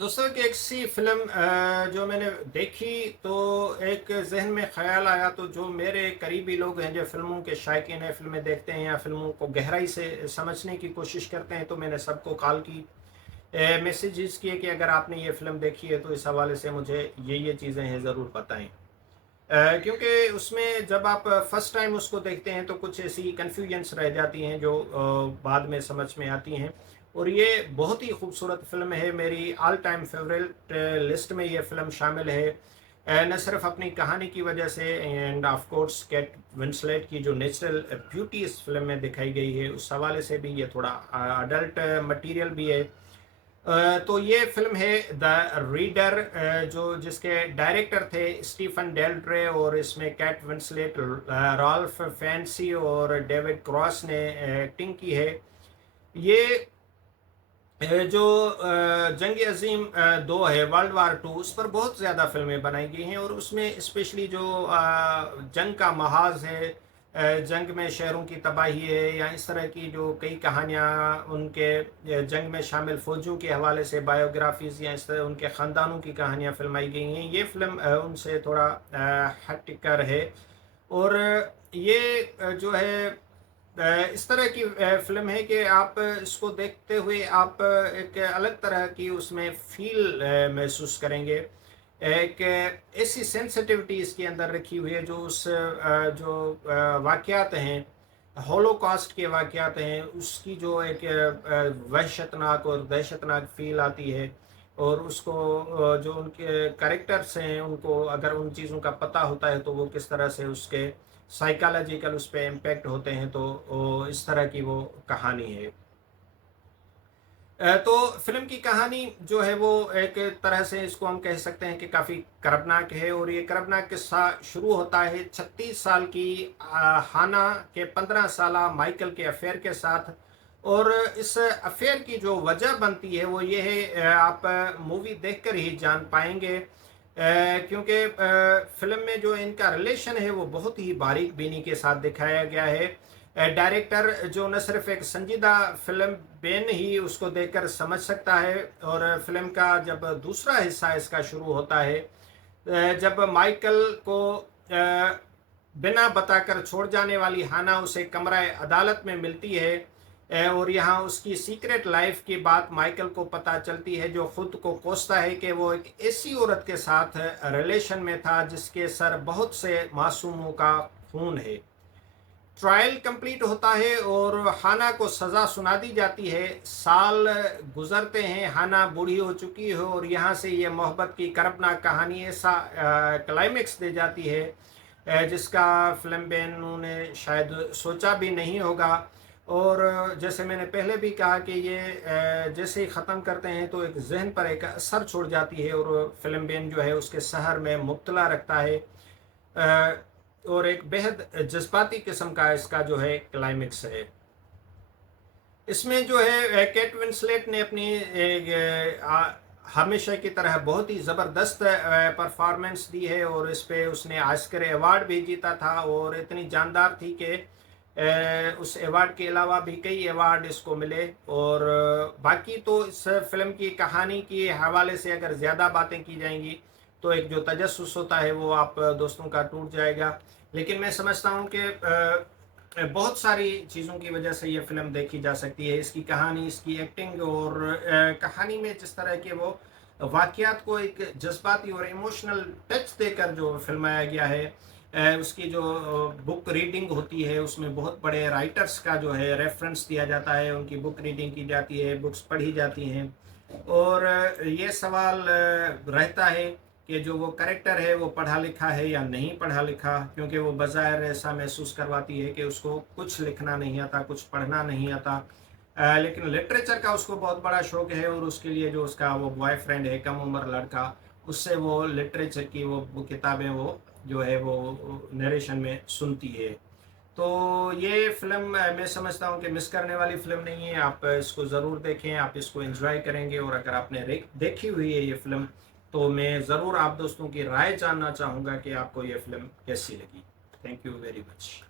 दोस्तों कि एक सी फिल्म जो मैंने देखी तो एक जहन में ख्याल आया। तो जो मेरे करीबी लोग हैं जो फिल्मों के शायकीन हैं, फिल्में देखते हैं या फिल्मों को गहराई से समझने की कोशिश करते हैं, तो मैंने सबको कॉल की, मैसेजेस किए कि अगर आपने ये फिल्म देखी है तो इस हवाले से मुझे ये चीज़ें हैं ज़रूर बताएं। क्योंकि उसमें जब आप फर्स्ट टाइम उसको देखते हैं तो कुछ ऐसी कन्फ्यूजन्स रह जाती हैं जो बाद में समझ में आती हैं। और ये बहुत ही खूबसूरत फिल्म है, मेरी ऑल टाइम फेवरेट लिस्ट में ये फिल्म शामिल है। न सिर्फ अपनी कहानी की वजह से and of course Kate Winslet की जो नेचुरल ब्यूटी इस फिल्म में दिखाई गई है उस हवाले से भी, ये थोड़ा अडल्ट मटेरियल भी है। तो ये फिल्म है द रीडर, जो जिसके डायरेक्टर थे स्टीफन डेल रे, और इसमें कैट विंसलेट, रॉल्फ फैंसी और डेविड क्रॉस ने एक्टिंग की है। ये जो जंग अजीम दो है, वर्ल्ड वार टू, उस पर बहुत ज़्यादा फिल्में बनाई गई हैं और उसमें स्पेशली जो जंग का महाज है, जंग में शहरों की तबाही है या इस तरह की जो कई कहानियाँ उनके जंग में शामिल फ़ौजियों के हवाले से बायोग्राफीज़ या इस तरह उनके ख़ानदानों की कहानियाँ फिल्माई गई हैं। ये फिल्म उनसे थोड़ा हटकर है। और ये जो है इस तरह की फ़िल्म है कि आप इसको देखते हुए आप एक अलग तरह की उसमें फ़ील महसूस करेंगे। एक ऐसी सेंसिटिविटी इसके अंदर रखी हुई है जो जो वाक़यात हैं, हॉलोकॉस्ट के वाक़यात हैं, उसकी जो एक वहशतनाक और दहशतनाक फ़ील आती है। और उसको जो उनके कैरेक्टर्स हैं, उनको अगर उन चीज़ों का पता होता है तो वो किस तरह से उसके साइकोलॉजिकल उस पे इम्पैक्ट होते हैं, तो इस तरह की वो कहानी है। तो फिल्म की कहानी जो है वो एक तरह से इसको हम कह सकते हैं कि काफ़ी कर्बनाक है। और ये कर्बनाक किस्सा शुरू होता है 36 साल की हाना के 15 साला माइकल के अफेयर के साथ। और इस अफेयर की जो वजह बनती है वो ये है, आप मूवी देखकर ही जान पाएंगे, क्योंकि फिल्म में जो इनका रिलेशन है वो बहुत ही बारीक बीनी के साथ दिखाया गया है। डायरेक्टर जो न सिर्फ एक संजीदा फिल्म बेन ही उसको देखकर समझ सकता है। और फिल्म का जब दूसरा हिस्सा इसका शुरू होता है, जब माइकल को बिना बताकर छोड़ जाने वाली हाना उसे कमरा अदालत में मिलती है, और यहाँ उसकी सीक्रेट लाइफ की बात माइकल को पता चलती है, जो खुद को कोसता है कि वो एक ऐसी औरत के साथ रिलेशन में था जिसके सर बहुत से मासूमों का खून है। ट्रायल कंप्लीट होता है और हाना को सज़ा सुना दी जाती है। साल गुजरते हैं, हाना बूढ़ी हो चुकी है और यहाँ से ये मोहब्बत की कर्बनाक कहानी ऐसा क्लाइमेक्स दे जाती है जिसका फिल्म बैनों ने शायद सोचा भी नहीं होगा। और जैसे मैंने पहले भी कहा कि ये जैसे ही ख़त्म करते हैं तो एक जहन पर एक असर छोड़ जाती है और फिल्म बैन जो है उसके सहर में मुब्तला रखता है। और एक बेहद जज्बाती किस्म का इसका जो है क्लाइमेक्स है। इसमें जो है केट विंसलेट ने अपनी हमेशा की तरह बहुत ही ज़बरदस्त परफॉर्मेंस दी है और इस पे उसने ऑस्कर अवार्ड भी जीता था और इतनी जानदार थी कि उस अवार्ड के अलावा भी कई अवार्ड इसको मिले। और बाकी तो इस फिल्म की कहानी के हवाले से अगर ज़्यादा बातें की जाएंगी तो एक जो तजस्सुस होता है वो आप दोस्तों का टूट जाएगा। लेकिन मैं समझता हूँ कि बहुत सारी चीज़ों की वजह से ये फिल्म देखी जा सकती है, इसकी कहानी, इसकी एक्टिंग और कहानी में जिस तरह के वो वाक़यात को एक जज्बाती और इमोशनल टच देकर जो फिल्माया गया है। उसकी जो बुक रीडिंग होती है उसमें बहुत बड़े राइटर्स का जो है रेफरेंस दिया जाता है, उनकी बुक रीडिंग की जाती है, बुक्स पढ़ी जाती हैं। और ये सवाल रहता है कि जो वो करेक्टर है वो पढ़ा लिखा है या नहीं पढ़ा लिखा, क्योंकि वो बज़ाहिर ऐसा महसूस करवाती है कि उसको कुछ लिखना नहीं आता, कुछ पढ़ना नहीं आता। लेकिन लिटरेचर का उसको बहुत बड़ा शौक है और उसके लिए जो उसका वो बॉयफ्रेंड है, कम उम्र लड़का, उससे वो लिटरेचर की वो किताबें वो जो है वो नरेशन में सुनती है। तो ये फ़िल्म मैं समझता हूँ कि मिस करने वाली फ़िल्म नहीं है, आप इसको ज़रूर देखें, आप इसको एंजॉय करेंगे। और अगर आपने देखी हुई है ये फ़िल्म तो मैं ज़रूर आप दोस्तों की राय जानना चाहूँगा कि आपको ये फ़िल्म कैसी लगी। Thank you very much.